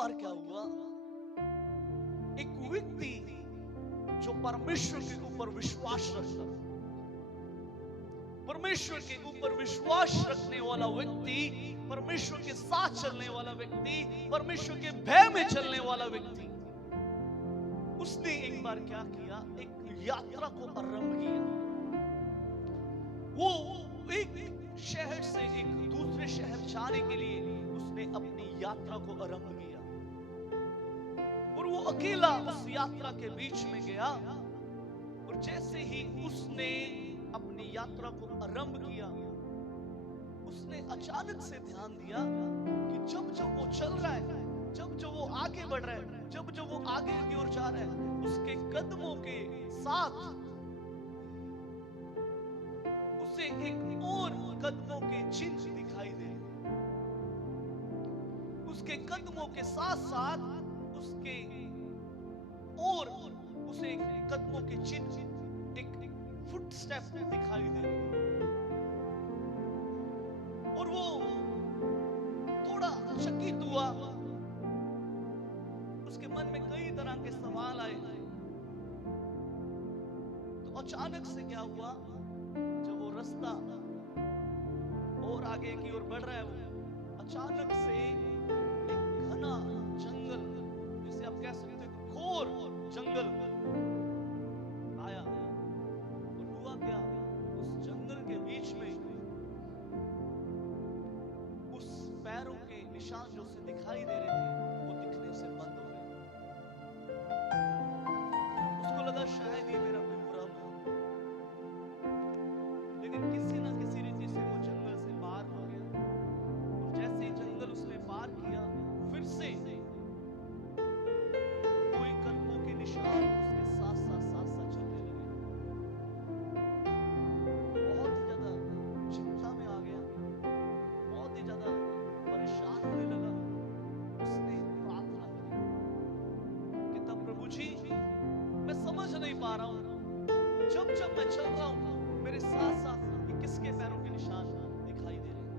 बार क्या हुआ, एक व्यक्ति जो परमेश्वर के ऊपर विश्वास रखता, परमेश्वर के ऊपर विश्वास रखने वाला व्यक्ति, परमेश्वर के साथ चलने वाला व्यक्ति, परमेश्वर के भय में चलने वाला व्यक्ति, उसने एक बार क्या किया, एक यात्रा को आरंभ किया। वो एक शहर से एक दूसरे शहर जाने के लिए उसने अपनी यात्रा को आरंभ किया, और वो अकेला उस यात्रा के बीच में गया। और जैसे ही उसने अपनी यात्रा को आरंभ किया, उसने अचानक से ध्यान दिया कि जब जब वो चल रहा है, जब जब वो आगे बढ़ रहा है, जब जब वो आगे की ओर जा रहा है, उसके कदमों के साथ उसे एक और कदमों के चिन्ह दिखाई दे। उसके कदमों के साथ साथ उसके और उसे कदमों के चिन्ह, एक फुटस्टेप दिखाई दे। और वो थोड़ा चकित हुआ, उसके मन में कई तरह के सवाल आए। तो अचानक से क्या हुआ, जब वो रास्ता और आगे की ओर बढ़ रहा है, वो अचानक से एक घना जंगल, जिसे आप कह सकते हैं घोर जंगल आया। और हुआ क्या, उस जंगल के बीच में उस पैरों के निशान जो उसे दिखाई दे रहे थे, वो दिखने से बंद हो गए। उसको लगा शायद ये मेरा कोई भ्रम है, लेकिन किसी ना किसी रीति से वो जंगल से पार हो गया। और जैसे ही जंगल उसने पार किया, फिर से कोई कदमों के निशान उसके साथ साथ चलने लगे। बहुत ही ज्यादा चिंता में आ गया, बहुत ही ज्यादा परेशान होने लगा। उसने प्रार्थना करी कि तब प्रभु जी, मैं समझ नहीं पा रहा हूं, जब जब मैं चल रहा हूं मेरे साथ साथ ये किसके पैरों के निशान दिखाई दे रहे हैं।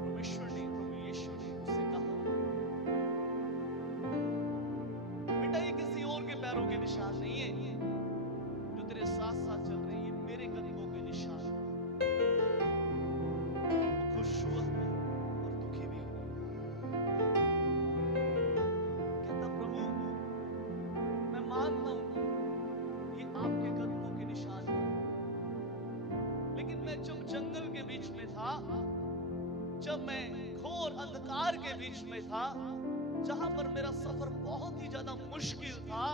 परमेश्वर ने, प्रभु यीशु ने उससे कहा, बेटा ये किसी और के पैरों के निशान नहीं है जो तेरे साथ साथ चल रहे हैं, ये मेरे कदमों के निशान हैं। वो खुश हुआ और दुखी भी हुआ। कहता, प्रभु मैं मानता हूं ये आपके कदमों के निशान हैं, लेकिन मैं जब जंगल के बीच में था, जब मैं घोर अंधकार के बीच में था, जहां पर मेरा सफर बहुत ही ज्यादा मुश्किल था,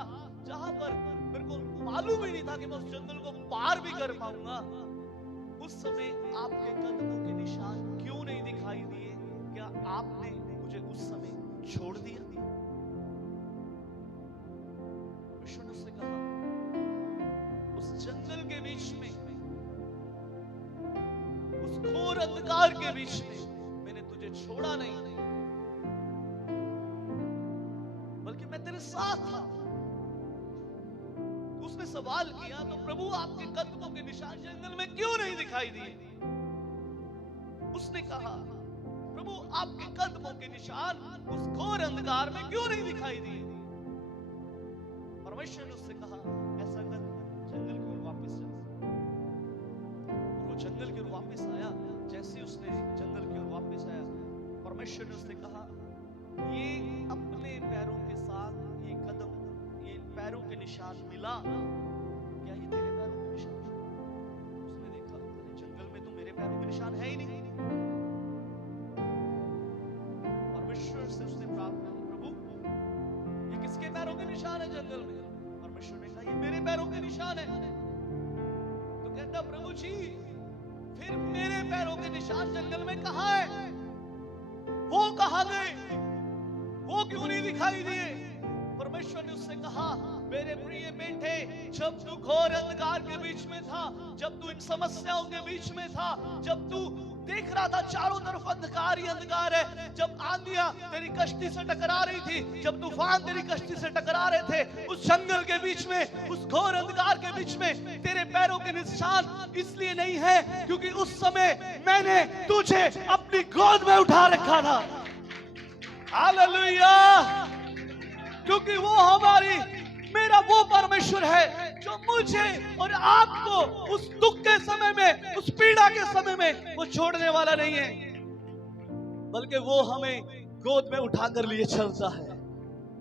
जहां पर मेरे को मालूम ही नहीं था कि मैं उस जंगल को पार भी कर पाऊंगा, उस समय आपके कदमों के निशान क्यों नहीं दिखाई दिए? क्या आपने मुझे उस समय छोड़ दिया? विष्णु ने उससे कहा, उस जंगल के बीच में, उस घोर अंधकार के बीच में मैंने तुझे छोड़ा नहीं, बल्कि मैं तेरे साथ था। उसने सवाल किया, तो प्रभु आपके कदमों के निशान जंगल में क्यों नहीं दिखाई दिए? उसने कहा, प्रभु आपके कदमों के निशान उस घोर अंधकार में क्यों नहीं दिखाई दिए? परमेश्वर ने उससे कहा, ऐसा कर, जंगल की ओर वापस जा। और वो जंगल की ओर वापस आया। जैसे उसने जंगल की ओर वापस आया, परमेश्वर ने उससे कहा, ये अपने पैरों के साथ ये कदम, ये पैरों के निशान मिला, क्या ये तेरे पैरों के निशान? उसने देखा, जंगल में तो मेरे पैरों के निशान है ही नहीं। परमेश्वर से उसने प्रार्थना की, प्रभु ये किसके पैरों के निशान है जंगल में? परमेश्वर ने कहा, ये मेरे पैरों के निशान है। तो कहता, प्रभु जी फिर मेरे पैरों के निशान जंगल में कहां है? वो कहां गए? वो क्यों नहीं दिखाई दिए? परमेश्वर ने उससे कहा, मेरे प्रिय बेटे, जब तू घोर अंधकार के बीच में था, जब तू इन समस्याओं के बीच में था, जब तू देख रहा था चारों तरफ अंधकार ही अंधकार है, जब आंधियां तेरी कश्ती से टकरा रही थी, जब तूफान तेरी कश्ती से टकरा रहे थे, उस जंगल के बीच में, उस घोर अंधकार के बीच में तेरे पैरों के निशान इसलिए नहीं है क्योंकि उस समय मैंने तुझे अपनी गोद में उठा रखा था। हालेलुया। क्योंकि वो हमारी मेरा वो परमेश्वर है जो मुझे और आपको उस दुख के समय में, उस पीड़ा के समय में वो छोड़ने वाला नहीं है, बल्कि वो हमें गोद में उठाकर लिए चलता है।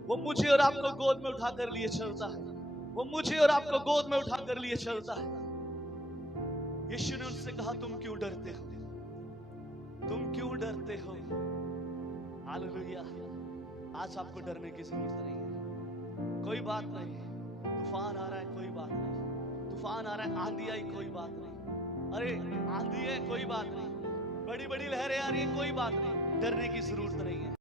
वो मुझे और आपको गोद में उठाकर लिए चलता है। वो मुझे और आपको गोद में उठाकर लिए चलता है। यीशु ने उनसे कहा, तुम क्यों डरते हो? तुम क्यों डरते हो? हालेलुया। आज आपको डरने की जरूरत नहीं है। कोई बात नहीं। तूफान आ रहा है, कोई बात नहीं। तूफान आ रहा है, आंधी आई, कोई बात नहीं। अरे आंधी है, कोई बात नहीं। बड़ी बड़ी लहरें आ रही है, कोई बात नहीं। डरने की जरूरत नहीं है।